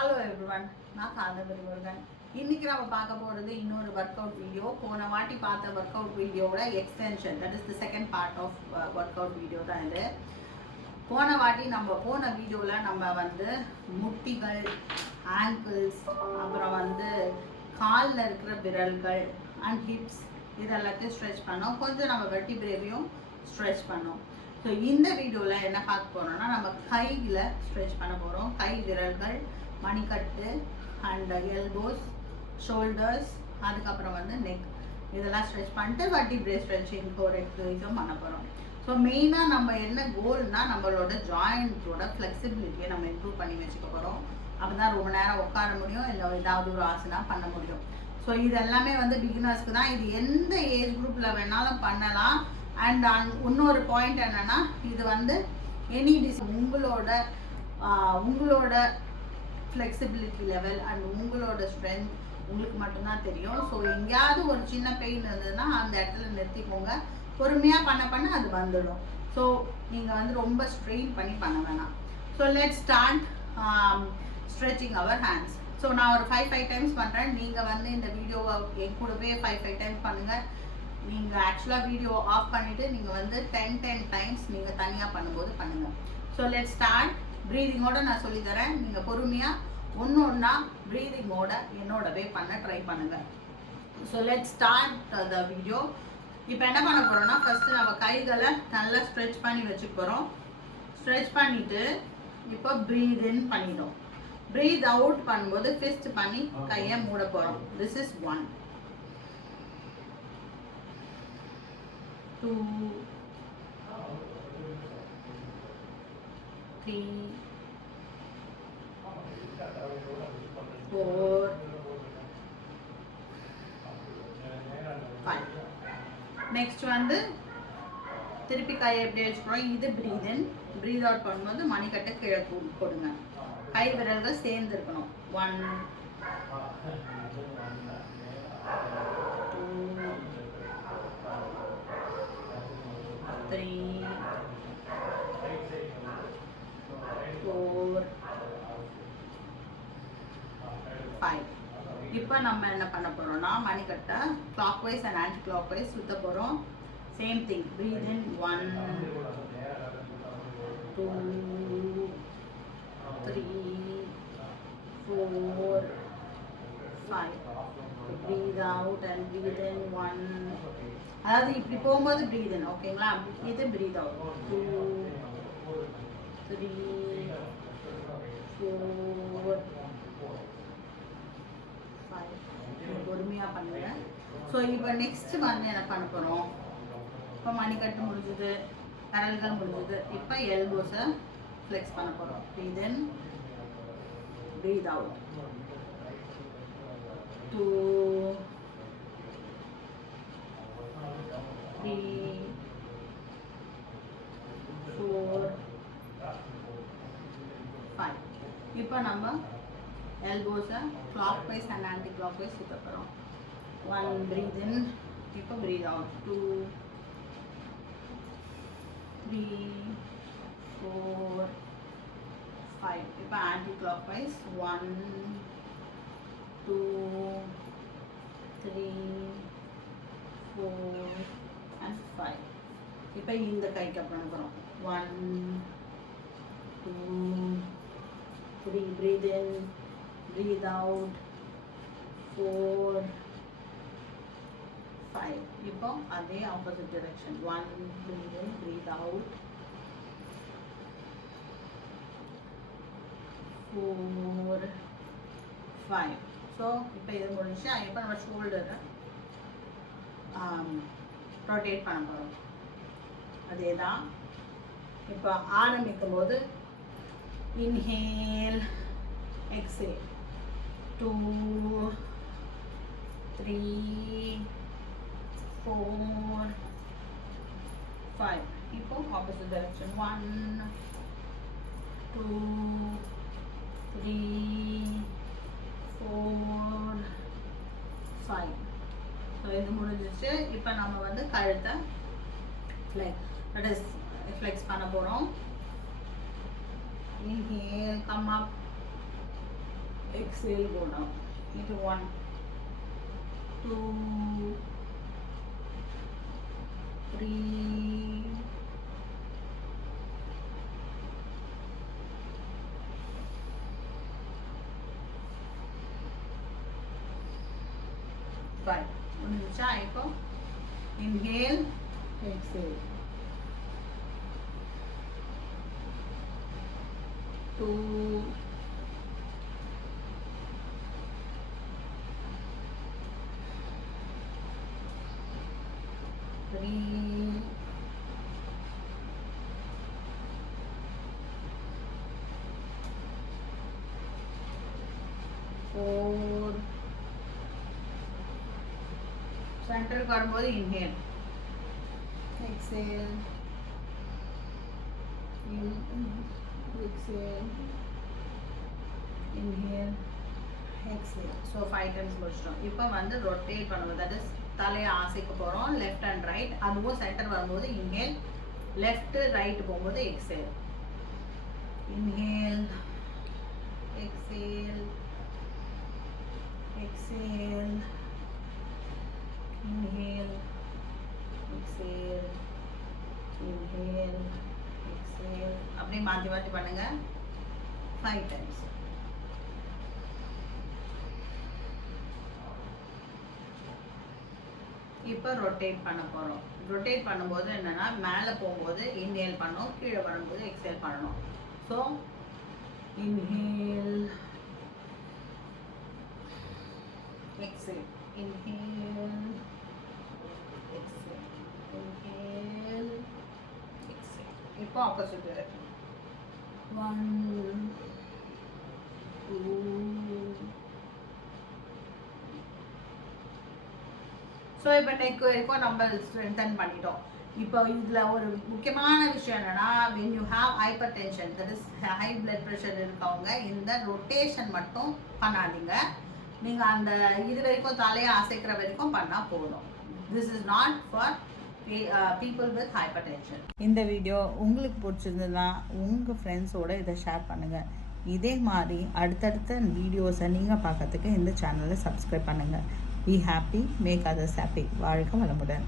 Hello everyone, நான் Kadambari Murugan. இன்னைக்கு நாம பார்க்க போறது இன்னொரு workout video. போன வாட்டி பார்த்த workout videoவோட extension. That is the second part of workout video தான் இது. போன வாட்டி நம்ம போன வீடியோல நம்ம வந்து முட்டிகள், ankles, அப்புறம் வந்து கால்ல இருக்கிற விரல்கள் and hips இதெல்லாம் ஸ்ட்ரெச் பண்ணோம். கொஞ்சம் நம்ம வெர்டிபிரேவையும் ஸ்ட்ரெச் பண்ணோம். ஸோ இந்த வீடியோவில் என்ன பார்க்க போகிறோம்னா நம்ம கையில் ஸ்ட்ரெச் பண்ண போகிறோம். கை விரல்கள், மணிக்கட்டு அண்ட் எல்போஸ், ஷோல்டர்ஸ், அதுக்கப்புறம் வந்து நெக் இதெல்லாம் ஸ்ட்ரெச் பண்ணிட்டு வெர்டிபிரே ஸ்ட்ரெச்சிங் ஒரு எக்ஸசைஸும் பண்ண போகிறோம். ஸோ மெயினாக நம்ம என்ன கோல்னால் நம்மளோட ஜாயிண்ட்டோட ஃப்ளெக்சிபிலிட்டியை நம்ம இம்ப்ரூவ் பண்ணி வச்சுக்க போகிறோம். அப்போ தான் ரொம்ப நேரம் உட்கார முடியும், இல்லை ஏதாவது ஒரு ஆசனா பண்ண முடியும். ஸோ இது எல்லாமே வந்து பிகினர்ஸ்க்கு தான். இது எந்த ஏஜ் குரூப்பில் வேணாலும் பண்ணலாம். அண்ட் இன்னொரு பாயிண்ட் என்னென்னா இது வந்து எனி உங்களோட ஃப்ளெக்சிபிலிட்டி லெவல் அண்ட் உங்களோட ஸ்ட்ரென்த் உங்களுக்கு மட்டும்தான் தெரியும். ஸோ எங்கேயாவது ஒரு சின்ன பெயின் இருந்ததுன்னா அந்த இடத்துல நிறுத்திக்கோங்க. பொறுமையாக பண்ண அது வந்துடும். ஸோ நீங்கள் வந்து ரொம்ப ஸ்ட்ரெயின் பண்ணி பண்ண வேணாம். So let's start stretching our hands. So நான் ஒரு 5 டைம்ஸ் பண்ணுறேன். நீங்கள் வந்து இந்த வீடியோவை என் கூடவே 5 டைம்ஸ் பண்ணுங்கள். நீங்கள் ஆக்சுவலாக வீடியோ ஆஃப் பண்ணிவிட்டு நீங்கள் வந்து 10 டைம்ஸ் நீங்கள் தனியாக பண்ணும்போது பண்ணுங்கள். So let start. ப்ரீதிங்கோட நான் சொல்லித்தரேன். நீங்கள் பொறுமையாக ஒன்றா ப்ரீதிங்கோட என்னோடவே பண்ண ட்ரை பண்ணுங்கள். So let start the video. இப்போ என்ன பண்ண போகிறோம்னா ஃபஸ்ட்டு நம்ம கைகளை நல்லா ஸ்ட்ரெச் பண்ணி வச்சுக்க போகிறோம். ஸ்ட்ரெச் பண்ணிவிட்டு இப்போ ப்ரீத் இன் பண்ணிடும். ப்ரீத் அவுட் பண்ணும்போது ஃபிஸ்ட் பண்ணி கையை மூட போகிறோம். This is 1 2 3 4 5. நெக்ஸ்ட் வந்து திருப்பி கையை எப்படி வச்சுக்கிறோம். இது ப்ரீத் இன். ப்ரீத் அவுட் பண்ணும்போது மணிக்கட்டை கீழே கொடுங்க. கை விரல்கள் சேர்ந்து இருக்கணும். 1 2 3 4 5. இப்போ நம்ம என்ன பண்ண போறோம்னா மணிக்கட்டை clockwise and anticlockwise சுத்த போறோம். Same thing. Breathe in 1 2 3 4 5. Breathe out and breathe in 1. அதாவது இப்படி போகும்போது breathe in, ஓகேங்களா? இது breathe out 2 3 4 5. பொறுமையாக பண்ணுங்க. ஸோ இப்போ நெக்ஸ்ட் வந்து என்ன பண்ண போகிறோம். இப்போ மணிக்கட்டு முடிஞ்சுது, விரல்கள் முடிஞ்சுது. இப்போ எல்போஸை ஃப்ளெக்ஸ் பண்ண போகிறோம். breathe in, breathe out 2 3 4 5. இப்போ நம்ம எல்போஸை clockwise and anticlockwise சுத்த போகிறோம். 1 breathe in. இப்போ breathe out 2 3 4 5. இப்போ ஆன்டி கிளாக் வைஸ் 1 2 3 4 and 5. இப்போ இந்த கைக்கு பண்ண போகிறோம். 1 2 3 breathe in, breathe out 4 5. இப்போ அதே opposite direction. 1 breathe in, breathe out 4 5. So இப்போ இது முடிஞ்சு இப்போ நம்ம ஷோல்டரை ரொட்டேட் பண்ண போகிறோம். அதே தான். இப்போ ஆரம்பிக்கும் போது இன்ஹேல், எக்ஸேல் 2 3 4 5. இப்போ ஆப்போசிட் டைரக்ஷன் 1 2 3 4 5. ஸோ இது முடிஞ்சிச்சு. இப்போ நம்ம வந்து கழுத்தை ஃப்ளெக்ஸ் பண்ண போகிறோம். Inhale, come up. exhale, go down into 1, 2, 3, 5. Inhale, exhale. 2, 3, 4. Center வரும்போது inhale, exhale, exhale, inhale, exhale. So 5 times முடிச்சிட்டோம். இப்போ வந்து rotate பண்ணுவோம். That is தலையை ஆசைக்க போகிறோம் left and right. அதுவும் சென்டர் வரும்போது inhale, left right போகும்போது exhale. Inhale, exhale, exhale, inhale, exhale, inhale, exhale. அப்படியே மாற்றி மாற்றி பண்ணுங்க 5 times. இப்போ ரொட்டேட் பண்ண போகிறோம். ரொட்டேட் பண்ணும்போது என்னன்னா மேலே போகும்போது இன்ஹேல் பண்ணணும், கீழே வரும்போது எக்ஸேல் பண்ணணும். So inhale, exhale, inhale, exhale, inhale, exhale. இப்போ ஆப்போசிட் டைரக்ஷன் 1, 2. ஸோ இப்போ நெக் வரைக்கும் நம்ம ஸ்ட்ரென்தன் பண்ணிட்டோம். இப்போ இதில் ஒரு முக்கியமான விஷயம் என்னென்னா, when you have hypertension, that is high blood pressure இருக்கவங்க இந்த ரொட்டேஷன் மட்டும் பண்ணாதீங்க. நீங்கள் அந்த இது வரைக்கும் தலையை அசைக்கிற வரைக்கும் பண்ணால் போதும். This is not for people with hypertension. இந்த வீடியோ உங்களுக்கு பிடிச்சிருந்ததுன்னா உங்கள் ஃப்ரெண்ட்ஸோடு இதை ஷேர் பண்ணுங்கள். இதே மாதிரி அடுத்தடுத்த வீடியோஸை நீங்கள் பார்க்கறதுக்கு இந்த சேனலை சப்ஸ்கிரைப் பண்ணுங்கள். Be happy, make others happy. வாழ்க வளமுடன்.